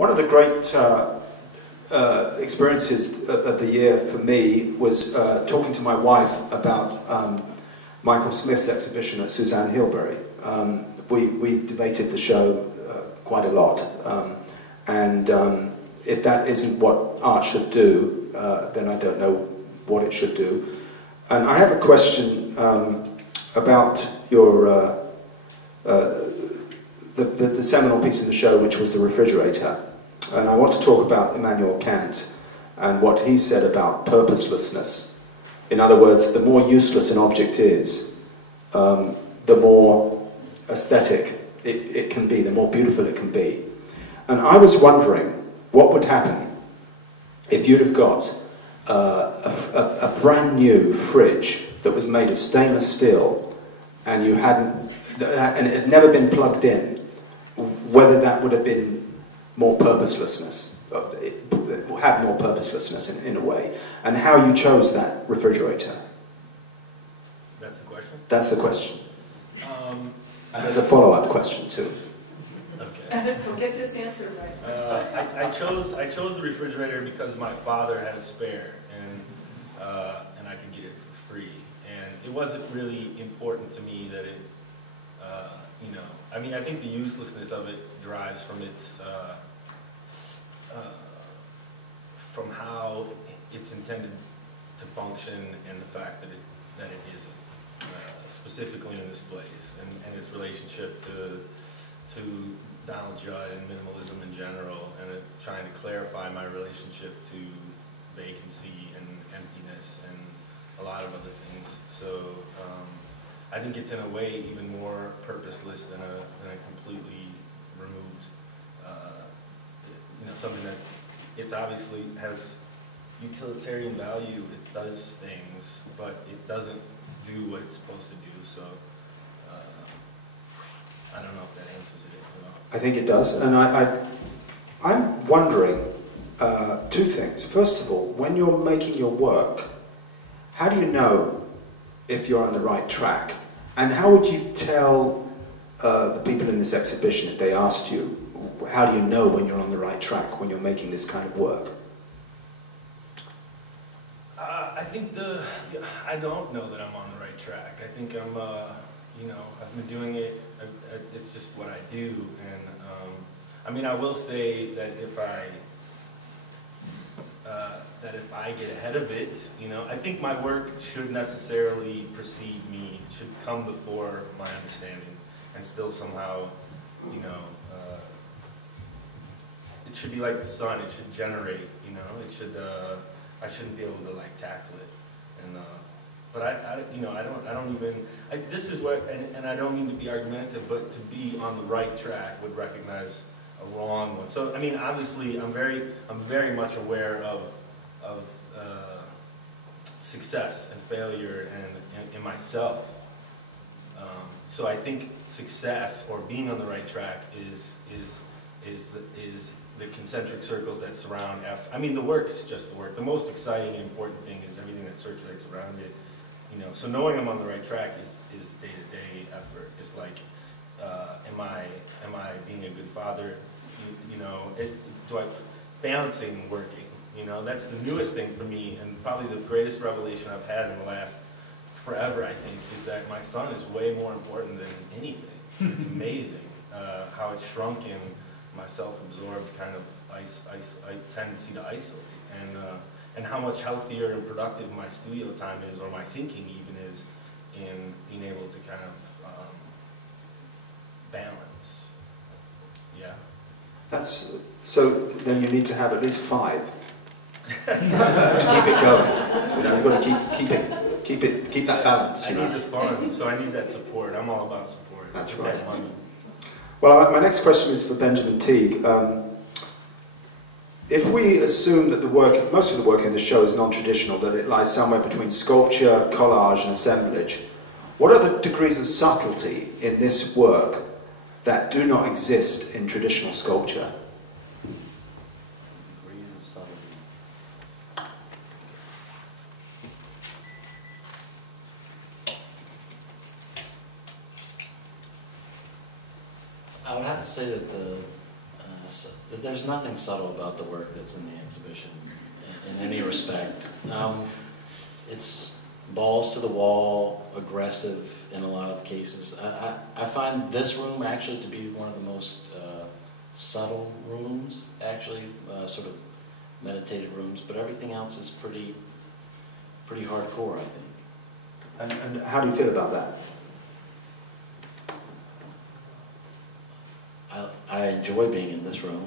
One of the great experiences of the year for me was talking to my wife about Michael Smith's exhibition at Suzanne Hilberry. We debated the show quite a lot, and if that isn't what art should do, then I don't know what it should do. And I have a question about your the seminal piece in the show, which was The Refrigerator. And I want to talk about Immanuel Kant and what he said about purposelessness. In other words, the more useless an object is, the more aesthetic it can be, the more beautiful it can be. And I was wondering what would happen if you'd have got a brand new fridge that was made of stainless steel and you hadn't, and it had never been plugged in, whether that would have been more purposelessness, it had more purposelessness in a way, and how you chose that refrigerator. That's the question? That's the question. And there's a follow-up question too. Okay. So get this answer right. I chose the refrigerator because my father had a spare, and I could get it for free. And it wasn't really important to me that it, you know, I mean, I think the uselessness of it derives from its, from how it's intended to function and the fact that it isn't, specifically in this place, and its relationship to Donald Judd and minimalism in general, and trying to clarify my relationship to vacancy and emptiness and a lot of other things. So I think it's in a way even more purposeless than a completely removed, you know, something that it obviously has utilitarian value. It does things, but it doesn't do what it's supposed to do. So I don't know if that answers it at all. I think it does, and I'm wondering two things. First of all, when you're making your work, how do you know if you're on the right track? And how would you tell the people in this exhibition if they asked you, how do you know when you're on the right track when you're making this kind of work? I think I don't know that I'm on the right track. I think I'm, you know, I've been doing it, it's just what I do, and I mean, I will say that if I get ahead of it, you know, I think my work should necessarily precede me, should come before my understanding, and still somehow, you know, it should be like the sun, it should generate, you know, it should, I shouldn't be able to like tackle it, and but I you know, I don't even, this is what, and I don't mean to be argumentative, but to be on the right track would recognize a wrong one. So I mean, obviously, I'm very much aware of success and failure and in myself. So I think success or being on the right track is the concentric circles that surround after. I mean, the work is just the work. The most exciting and important thing is everything that circulates around it. You know, so knowing I'm on the right track is day-to-day effort. It's like, am I being a good father? You know, balancing working. You know, that's the newest thing for me, and probably the greatest revelation I've had in the last forever, I think, is that my son is way more important than anything. It's amazing how it's shrunk in my self-absorbed kind of tendency to isolate, and how much healthier and productive my studio time is, or my thinking even is, in being able to kind of balance. Yeah. That's so. Then you need to have at least 5 to keep it going. You know, you've got to keep that balance. I need the fun, so I need that support. I'm all about support. That's right. That money. Well, my next question is for Benjamin Teague. If we assume that most of the work in the show is non-traditional, that it lies somewhere between sculpture, collage, and assemblage, what are the degrees of subtlety in this work that do not exist in traditional sculpture? Degrees of subtlety. I would have to say that the There's nothing subtle about the work that's in the exhibition in any respect. It's balls to the wall, aggressive in a lot of cases. I find this room actually to be one of the most subtle rooms, actually, sort of meditative rooms, but everything else is pretty hardcore, I think. And how do you feel about that? I enjoy being in this room.